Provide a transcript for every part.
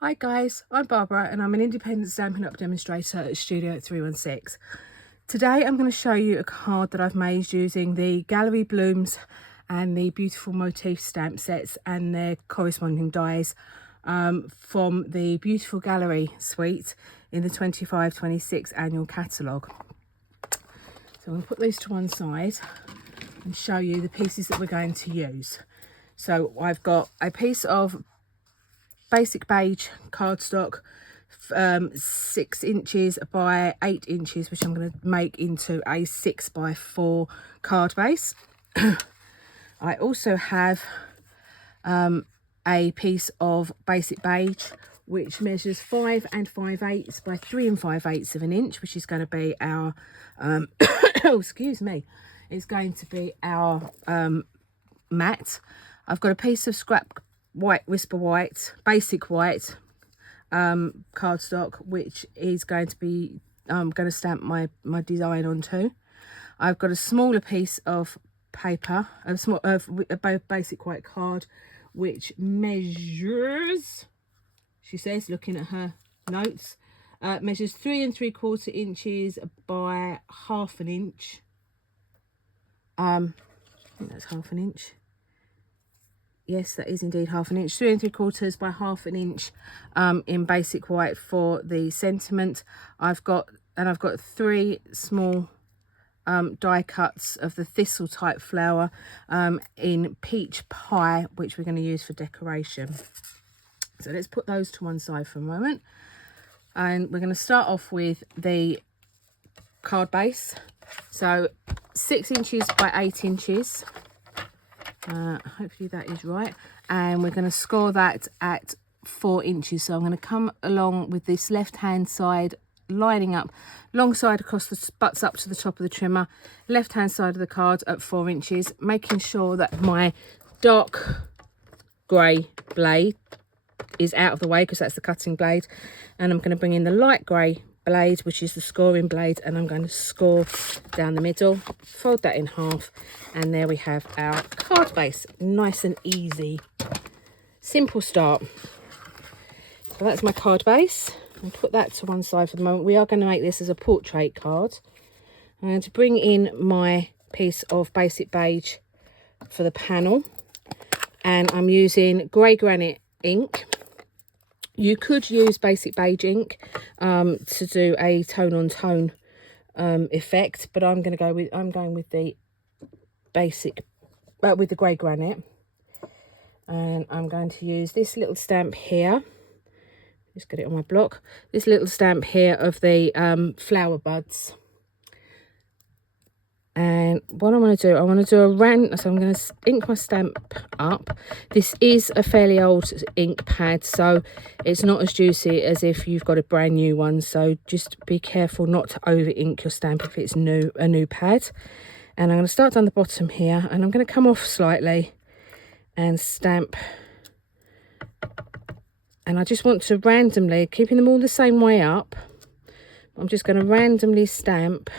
Hi guys, I'm Barbara and I'm an independent Stampin' Up demonstrator at Studio 316. Today I'm going to show you a card that I've made using the Gallery Blooms and the Beautiful Motif stamp sets and their corresponding dies from the Beautiful Gallery suite in the 25-26 Annual Catalogue. So I'm going to put these to one side and show you the pieces that we're going to use. So I've got a piece of basic beige cardstock, 6 inches by 8 inches, which I'm going to make into a 6 by 4 card base. I also have a piece of basic beige which measures 5 5/8 by 3 5/8 of an inch, which is going to be our oh, excuse me, it's going to be our mat. I've got a piece of scrap white whisper white, basic white cardstock, which is going to be going to stamp my design onto. I've got a smaller piece of paper, a basic white card, which measures, she says, looking at her notes, measures 3 3/4 inches by 1/2 inch. I think that's 1/2 inch. Yes, that is indeed 1/2 inch. 3 3/4 by 1/2 inch in basic white for the sentiment. I've got 3 small die cuts of the thistle type flower in peach pie, which we're going to use for decoration. So let's put those to one side for a moment, and we're going to start off with the card base. So 6 inches by 8 inches. Hopefully that is right, and we're going to score that at 4 inches. So I'm going to come along with this left hand side, lining up long side across the butts up to the top of the trimmer, left hand side of the card at 4 inches, making sure that my dark grey blade is out of the way because that's the cutting blade, and I'm going to bring in the light grey blade, which is the scoring blade, and I'm going to score down the middle, fold that in half, and there we have our card base. Nice and easy, simple start. So that's my card base. I'll put that to one side for the moment. We are going to make this as a portrait card. I'm going to bring in my piece of basic beige for the panel, and I'm using grey granite ink. You could use basic beige ink to do a tone on tone effect, but I'm going with the basic with the grey granite, and I'm going to use this little stamp here. Just get it on my block. This little stamp here of the flower buds. And what I want to do, so I'm going to ink my stamp up. This is a fairly old ink pad, so it's not as juicy as if you've got a brand new one. So just be careful not to over ink your stamp if it's a new pad. And I'm going to start down the bottom here, and I'm going to come off slightly and stamp. And I just want to randomly, keeping them all the same way up, I'm just going to randomly stamp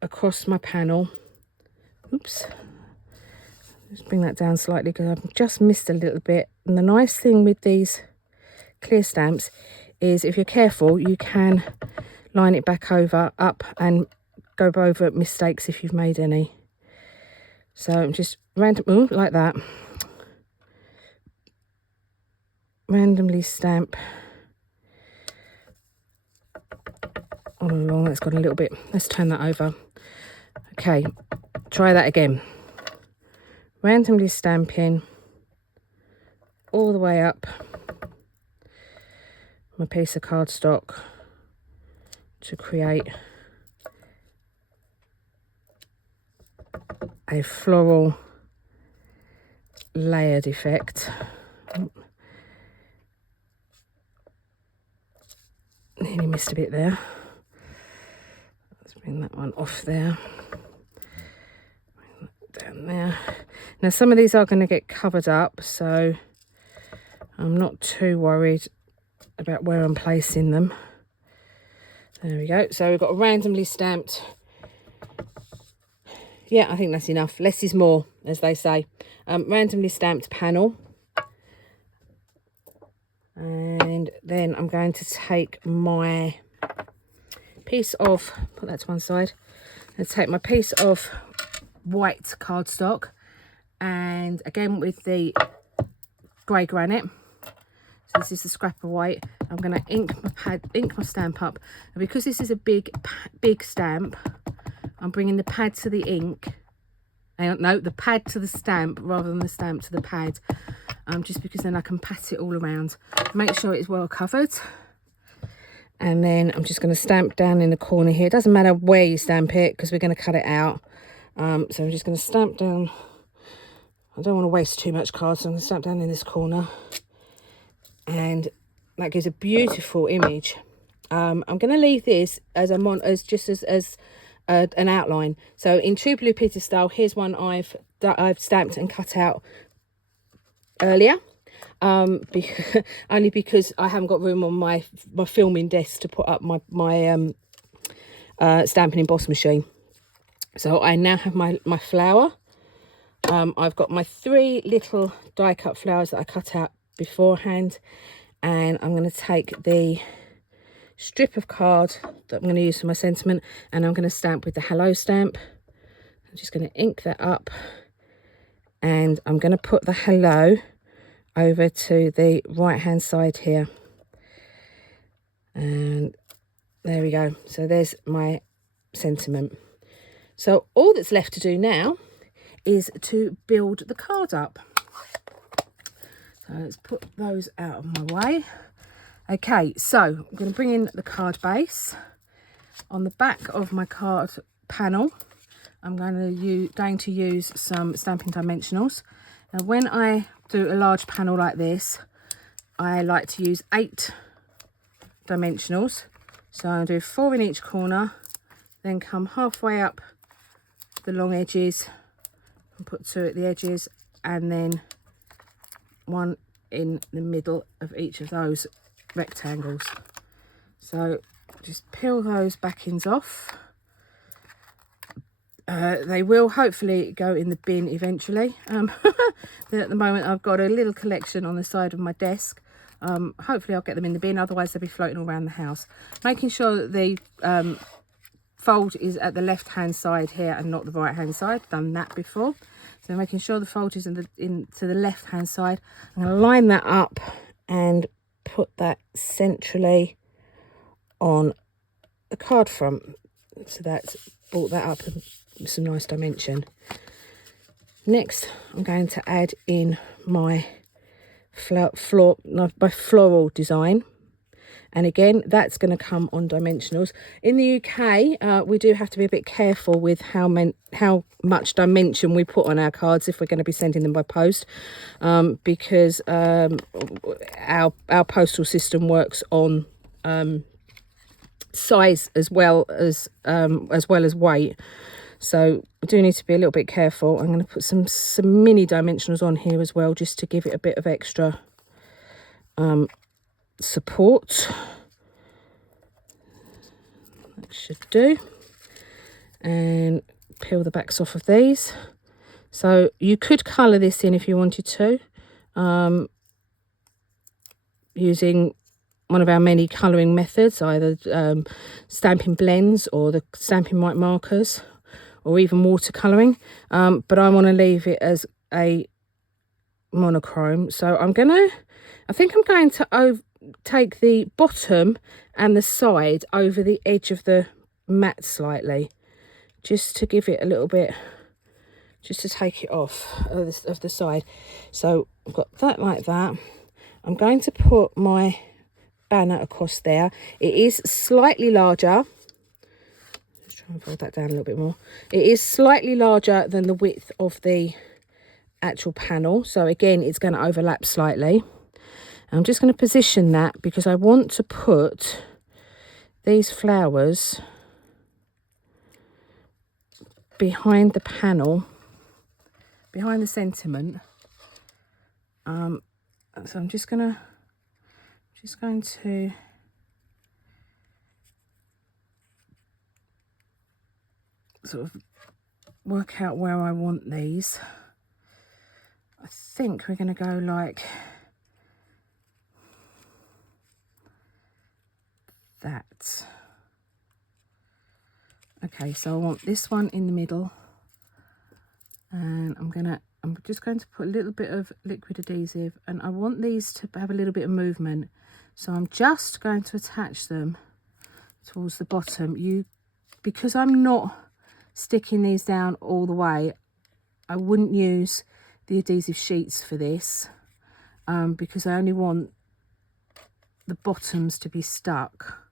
across my panel. Oops, just bring that down slightly because I've just missed a little bit. And the nice thing with these clear stamps is, if you're careful, you can line it back up and go over mistakes if you've made any. So I'm just like that, randomly stamp all along. That's got a little bit, let's turn that over. Okay, try that again. Randomly stamping all the way up my piece of cardstock to create a floral layered effect. Nearly missed a bit there. Let's bring that one off there. Down there. Now some of these are going to get covered up, so I'm not too worried about where I'm placing them. There we go. So we've got a randomly stamped, yeah, I think that's enough. Less is more, as they say. Randomly stamped panel. And then I'm going to take my piece of, put that to one side, and take my piece of white cardstock, and again with the grey granite, so this is the scrap of white, I'm going to ink my stamp up. And because this is a big stamp, I'm bringing the pad to the ink, no, the pad to the stamp rather than the stamp to the pad, just because then I can pat it all around, make sure it's well covered. And then I'm just going to stamp down in the corner here. It doesn't matter where you stamp it because we're going to cut it out. So I'm just going to stamp down. I don't want to waste too much card, so I'm going to stamp down in this corner. And that gives a beautiful image. I'm going to leave this as an outline. So in true Blue Peter style, here's one I've stamped and cut out earlier. Only because I haven't got room on my filming desk to put up my stamping emboss machine. So I now have my flower. I've got my 3 little die cut flowers that I cut out beforehand, and I'm going to take the strip of card that I'm going to use for my sentiment, and I'm going to stamp with the hello stamp. I'm just going to ink that up, and I'm going to put the hello over to the right hand side here, and there we go. So there's my sentiment. So all that's left to do now is to build the card up. So let's put those out of my way. Okay, so I'm going to bring in the card base. On the back of my card panel, I'm going to use some Stampin' Dimensionals. Now when I do a large panel like this, I like to use 8 dimensionals. So I'll do 4 in each corner, then come halfway up the long edges and put 2 at the edges, and then 1 in the middle of each of those rectangles. So just peel those backings off. They will hopefully go in the bin eventually. At the moment I've got a little collection on the side of my desk. Hopefully I'll get them in the bin, otherwise they'll be floating all around the house. Making sure that the fold is at the left hand side here and not the right hand side. Done that before. So making sure the fold is to the left hand side. I'm going to line that up and put that centrally on the card front. So that's brought that up with some nice dimension. Next I'm going to add in my floral design, and again that's going to come on dimensionals. In the UK we do have to be a bit careful with how much dimension we put on our cards if we're going to be sending them by post, because our postal system works on size as well as weight. So we do need to be a little bit careful. I'm going to put some mini dimensionals on here as well, just to give it a bit of extra support. That should do. And peel the backs off of these. So you could colour this in if you wanted to, using one of our many colouring methods, either stamping blends or the Stampin' White markers, or even watercolouring, but I want to leave it as a monochrome. So I think I'm going to take the bottom and the side over the edge of the mat slightly, just to give it a little bit, just to take it off of the side. So I've got that like that. I'm going to put my banner across there. It is slightly larger. Just try and fold that down a little bit more. It is slightly larger than the width of the actual panel, so again it's going to overlap slightly. I'm just going to position that because I want to put these flowers behind the panel, behind the sentiment. So I'm just going to sort of work out where I want these. I think we're going to go like that. Okay, so I want this one in the middle, and I'm just going to put a little bit of liquid adhesive, and I want these to have a little bit of movement, so I'm just going to attach them towards the bottom. Because I'm not sticking these down all the way, I wouldn't use the adhesive sheets for this, because I only want the bottoms to be stuck.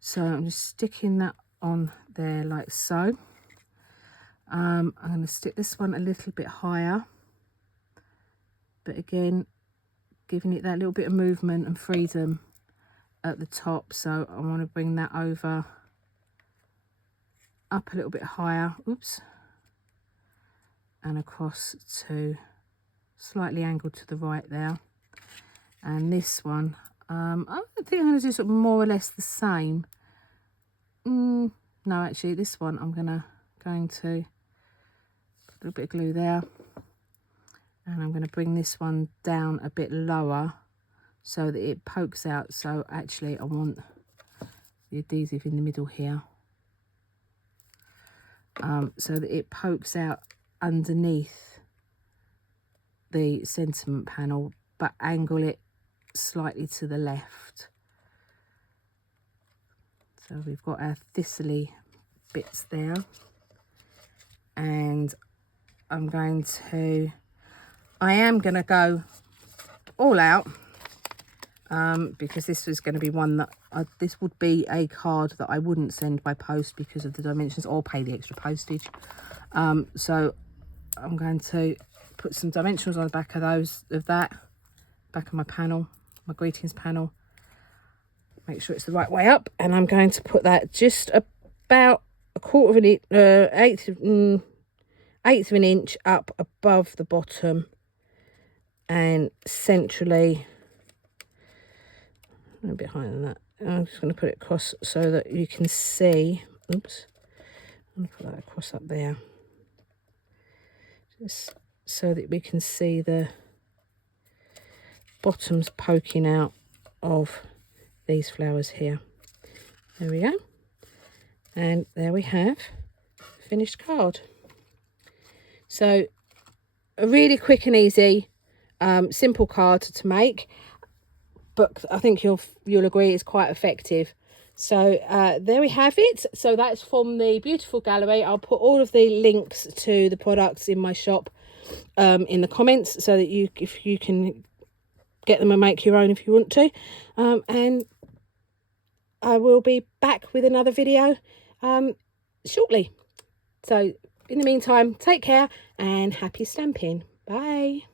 So I'm just sticking that on there like so. I'm going to stick this one a little bit higher, but again giving it that little bit of movement and freedom at the top. So I want to bring that over up a little bit higher, oops, and across to slightly angled to the right there. And this one, I think I'm going to do sort of more or less the same. No, actually this one I'm going to put a little bit of glue there, and I'm going to bring this one down a bit lower so that it pokes out. So actually I want the adhesive in the middle here, so that it pokes out underneath the sentiment panel, but angle it slightly to the left. So we've got our thistly bits there, and I am going to go all out, because this was going to be one that this would be a card that I wouldn't send by post because of the dimensions or pay the extra postage. So I'm going to put some dimensionals on the back of back of my panel, my greetings panel. Make sure it's the right way up, and I'm going to put that just about a quarter of an inch, eighth of an inch up above the bottom, and centrally a little bit higher than that. I'm just going to put it across so that you can see. Oops, I'm going to put that across up there, just so that we can see the bottoms poking out of these flowers here. There we go, and there we have a finished card. So a really quick and easy, simple card to make, but I think you'll agree it's quite effective. So there we have it. So that's from the beautiful gallery. I'll put all of the links to the products in my shop in the comments, so that if you can get them and make your own if you want to. And I will be back with another video shortly. So in the meantime, take care and happy stamping. Bye.